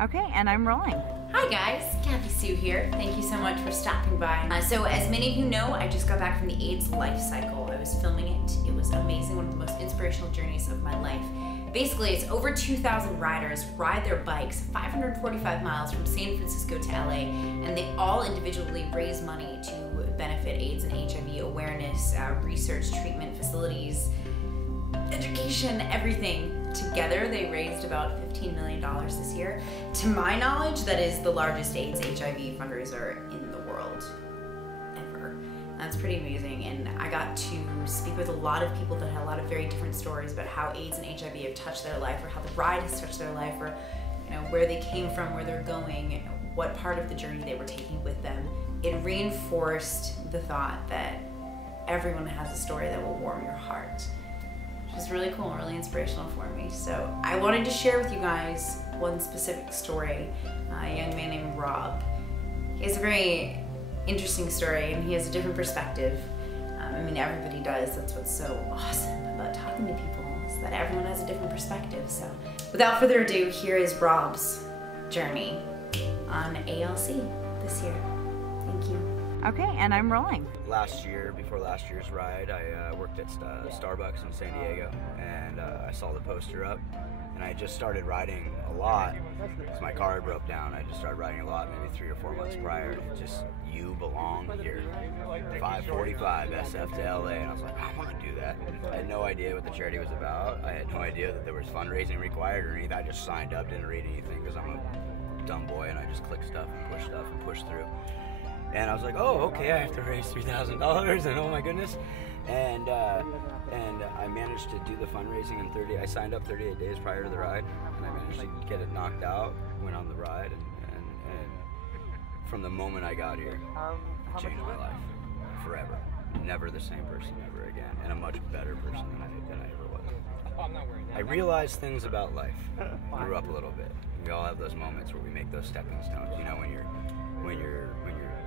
Okay, and I'm rolling. Hi guys, Kathy Sue here. Thank you so much for stopping by. So as many of you know, I just got back from the AIDS life cycle. I was filming it. It was amazing, one of the most inspirational journeys of my life. Basically, it's over 2,000 riders ride their bikes 545 miles from San Francisco to LA, and they all individually raise money to benefit AIDS and HIV awareness, research, treatment facilities, education, everything. Together, they raised about $15 million this year. To my knowledge, that is the largest AIDS HIV fundraiser in the world, ever. That's pretty amazing, and I got to speak with a lot of people that had a lot of very different stories about how AIDS and HIV have touched their life, or how the ride has touched their life, or where they came from, where they're going, what part of the journey they were taking with them. It reinforced the thought that everyone has a story that will warm your heart. It was really cool and really inspirational for me. So I wanted to share with you guys one specific story. A young man named Rob. He has a very interesting story, and he has a different perspective. I mean, everybody does. That's what's so awesome about talking to people, is that everyone has a different perspective. So without further ado, here is Rob's journey on ALC this year. Thank you. Okay, and I'm rolling. Last year, before last year's ride, I worked at Starbucks in San Diego, and I saw the poster up, and I just started riding a lot because my car broke down. I just started riding a lot, maybe 3 or 4 months prior. It just, you belong here. 545 SF to LA, and I was like, I want to do that. I had no idea what the charity was about. I had no idea that there was fundraising required or anything. I just signed up, didn't read anything because I'm a dumb boy, and I just click stuff and push through. And I was like, oh, okay, I have to raise $3,000, and oh my goodness. And I managed to do the fundraising in 30, I signed up 38 days prior to the ride, and I managed to get it knocked out, went on the ride, and from the moment I got here, it changed my life forever. Never the same person ever again, and a much better person than I ever was. I realized things about life, grew up a little bit. We all have those moments where we make those stepping stones. When you're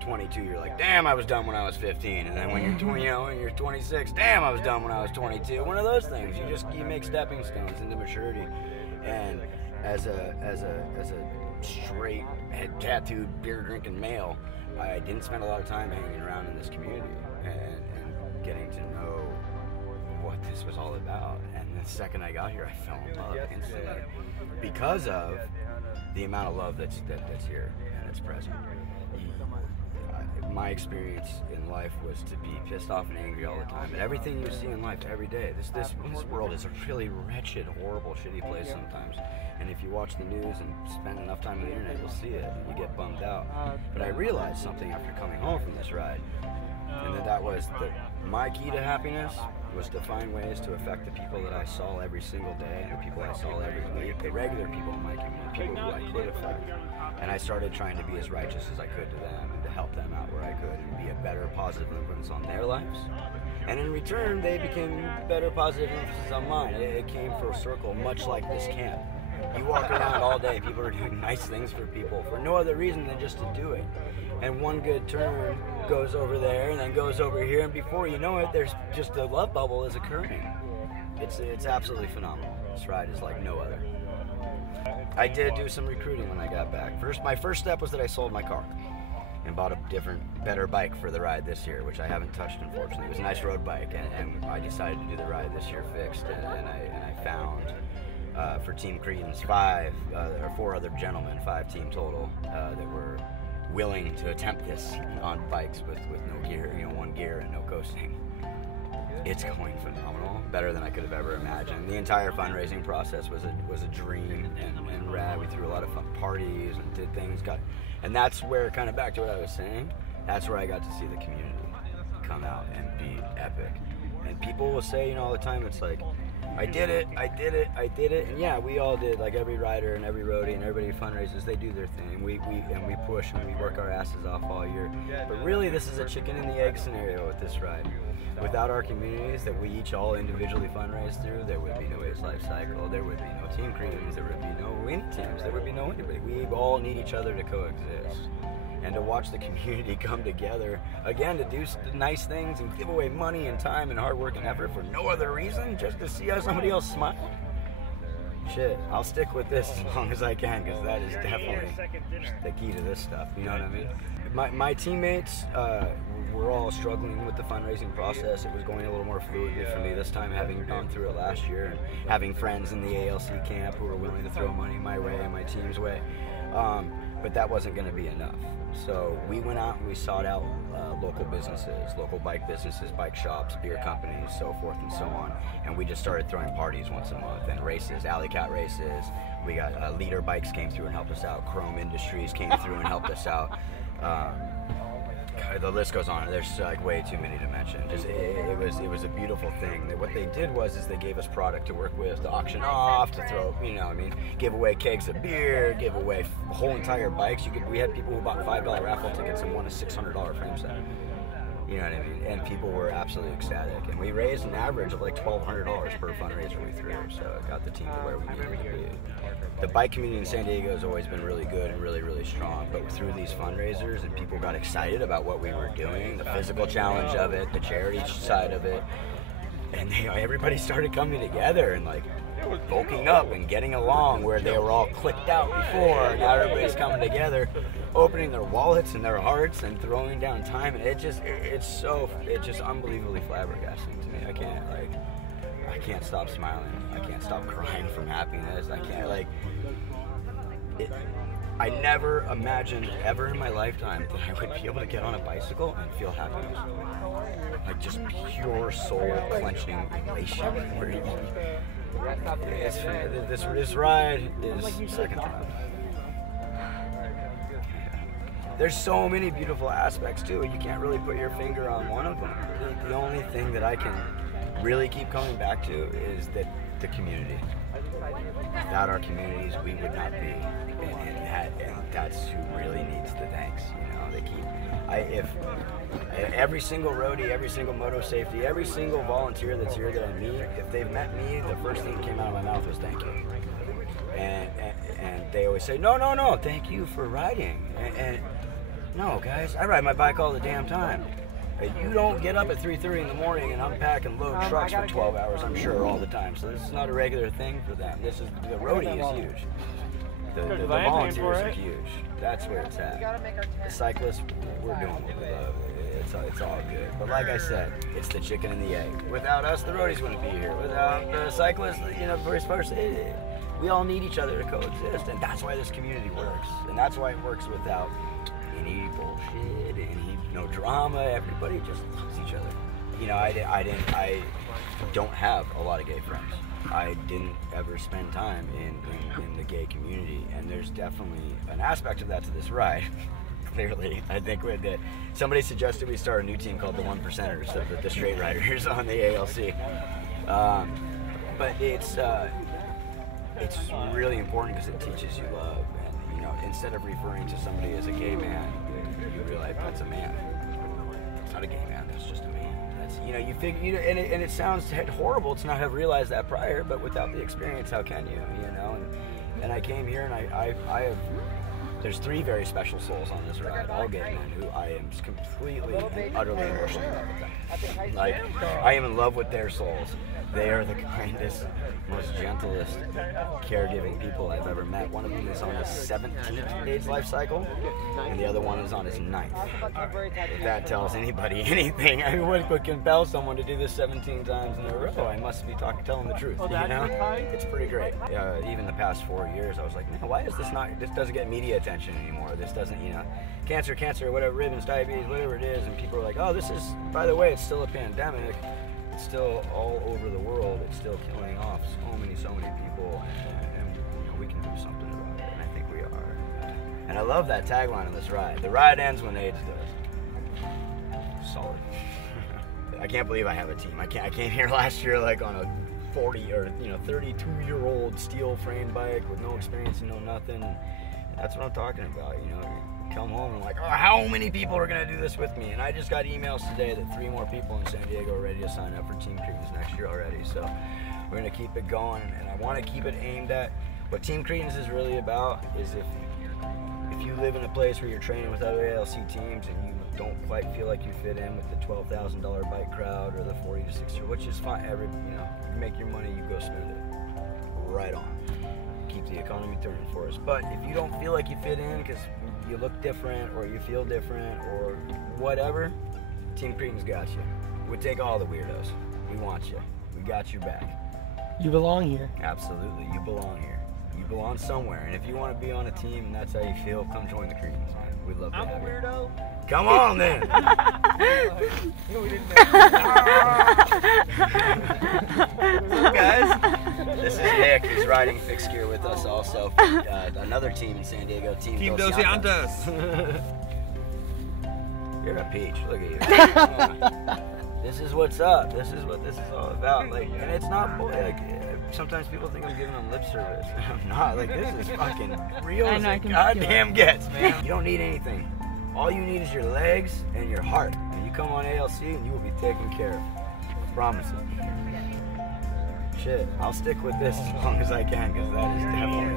22, you're like, damn, I was dumb when I was 15, and then when you're 20, when you're 26, damn, I was dumb when I was 22. One of those things. You make stepping stones into maturity. And as a straight, tattooed, beer drinking male, I didn't spend a lot of time hanging around in this community and getting to know what this was all about. And the second I got here, I fell in love instantly because of the amount of love that's here and it's present. My experience in life was to be pissed off and angry all the time. And everything you see in life every day, this world is a really wretched, horrible, shitty place sometimes. And if you watch the news and spend enough time on the internet, you'll see it and you get bummed out. But I realized something after coming home from this ride, and that was that my key to happiness was to find ways to affect the people that I saw every single day, the people I saw every week, the regular people in my community, people who I could affect. And I started trying to be as righteous as I could to them and to help them out where I could and be a better positive influence on their lives. And in return, they became better positive influences on mine. It came full circle, much like this camp. You walk around all day, people are doing nice things for people for no other reason than just to do it. And one good turn goes over there and then goes over here, and before you know it, there's just a love bubble is occurring. It's absolutely phenomenal. This ride is like no other. I did do some recruiting when I got back. My first step was that I sold my car and bought a different, better bike for the ride this year, which I haven't touched, unfortunately. It was a nice road bike, and I decided to do the ride this year fixed, and I found for Team Cretans 4 other gentlemen, 5 team total, that were willing to attempt this on bikes with no gear, 1 gear and no coasting. It's going phenomenal, better than I could have ever imagined. The entire fundraising process was a dream and rad. We threw a lot of fun parties and did things. And that's where, kind of back to what I was saying, that's where I got to see the community come out and be epic. And people will say, all the time, it's like, I did it. And yeah, we all did. Like every rider and every roadie and everybody who fundraises, they do their thing. We push and we work our asses off all year. But really, this is a chicken and the egg scenario with this ride. Without our communities that we each all individually fundraise through, there would be no AIDS Life Cycle, there would be no Team Cretans, there would be no winning teams, there would be no anybody. We all need each other to coexist. And to watch the community come together, again, to do nice things and give away money and time and hard work and effort for no other reason, just to see how somebody else smile. shit, I'll stick with this as long as I can, because that is definitely the key to this stuff. You know what I mean? My teammates were all struggling with the fundraising process. It was going a little more fluidly for me this time, having gone through it last year and having friends in the ALC camp who were willing to throw money my way and my team's way. But that wasn't going to be enough. So we went out and we sought out local businesses, local bike businesses, bike shops, beer companies, so forth and so on. And we just started throwing parties once a month and races, Alley Cat races. We got Leader Bikes came through and helped us out. Chrome Industries came through and helped us out. The list goes on. There's like way too many to mention. Just it was a beautiful thing. What they did was they gave us product to work with, to auction off, to throw, you know, I mean, give away kegs of beer, give away whole entire bikes. We had people who bought $5 raffle tickets and won a $600 frame set. You know what I mean? And people were absolutely ecstatic. And we raised an average of like $1,200 per fundraiser we threw. So it got the team to where we needed to be. The bike community in San Diego has always been really good and really, really strong. But through these fundraisers, and people got excited about what we were doing, the physical challenge of it, the charity side of it, and everybody started coming together and like bulking up and getting along, where they were all clicked out before, and now everybody's coming together, opening their wallets and their hearts and throwing down time, and it's just unbelievably flabbergasting to me. I can't stop smiling. I can't stop crying from happiness. I never imagined ever in my lifetime that I would be able to get on a bicycle and feel happiness. Like just pure soul clenching elation. This ride is second to none. There's so many beautiful aspects to it. You can't really put your finger on one of them. The only thing that I can really keep coming back to is that the community. Without our communities, we would not be. And that's who really needs the thanks. You know, every single roadie, every single moto safety, every single volunteer that's here that I meet, if they've met me, the first thing that came out of my mouth was thank you. And they always say, no, thank you for riding. And no, guys, I ride my bike all the damn time. You don't get up at 3:30 in the morning and unpack and load trucks for 12 hours, I'm sure, all the time. So this is not a regular thing for them. The roadie is huge. The volunteers are huge. That's where it's at. The cyclists, we're doing what we love. It's all good. But like I said, it's the chicken and the egg. Without us, the roadies wouldn't be here. Without the cyclists, you know, vice versa. We all need each other to coexist, and that's why this community works. And that's why it works without any bullshit, no drama. Everybody just loves each other. You know, I don't have a lot of gay friends. I didn't ever spend time in the gay community, and there's definitely an aspect of that to this ride. Clearly, I think somebody suggested we start a new team called the One Percenters, the straight riders on the ALC. But it's really important because it teaches you love, and you know, instead of referring to somebody as a gay man, you realize that's a man. It's not a gay man. That's just a man. That's, you know, you figure, and it sounds horrible to not have realized that prior, but without the experience, how can you? You know, and I came here and I have. There's 3 very special souls on this ride, all gay men, who I am completely and utterly emotionally in love with them. Like, I am in love with their souls. They are the kindest, most gentlest, caregiving people I've ever met. One of them is on his 17th AIDS life cycle, and the other one is on his 9th. If that tells anybody anything, I mean, what could compel someone to do this 17 times in a row? I must be telling the truth, you know? It's pretty great. Even the past 4 years, I was like, man, why is this doesn't get media attention anymore? This doesn't, you know, cancer, whatever, ribbons, diabetes, whatever it is, and people are like, oh, this is, by the way, it's still a pandemic. It's still all over the world. It's still killing off so many people, and you know, we can do something about it, and I think we are. And I love that tagline on this ride. The ride ends when AIDS does. Solid. I can't believe I have a team. I came here last year like on a 32-year-old steel frame bike with no experience and no nothing. And that's what I'm talking about, you know. Come home and I'm like, oh, how many people are going to do this with me? And I just got emails today that 3 more people in San Diego are ready to sign up for Team Cretans next year already. So we're going to keep it going, and I want to keep it aimed at what Team Cretans is really about. Is if you live in a place where you're training with other ALC teams and you don't quite feel like you fit in with the $12,000 bike crowd or the 40 to 60, which is fine. You make your money, you go spend it. right on. Keep the economy turning for us. But if you don't feel like you fit in because you look different or you feel different or whatever, Team Cretan's got you. We take all the weirdos. We want you. We got your back. You belong here. Absolutely, you belong here. You belong somewhere, and if you want to be on a team and that's how you feel, come join the Cretans, man. We'd love to have you. I'm a weirdo. Come on, then. Guys, this is Nick. He's riding fixed gear with us also. Another team in San Diego, Team Dos Llantas. You're a peach. Look at you. This is what's up. This is what this is all about. Like, and it's not like sometimes people think I'm giving them lip service. I'm not. Like, this is fucking real as it goddamn gets, man. You don't need anything. All you need is your legs and your heart. And you come on ALC and you will be taken care of. I promise it. Shit, I'll stick with this as long as I can because that is definitely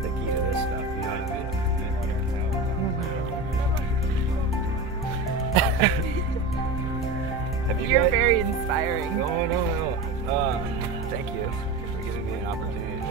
the key to this stuff. You know what I mean? You're very inspiring. No. Thank you for giving me an opportunity to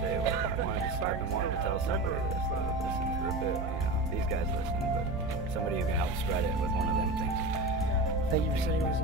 say what I wanted to say. I've been wanting to tell somebody this. Listen for a bit. You know, these guys listen, but somebody who can help spread it with one of them things. Thank you for saying it was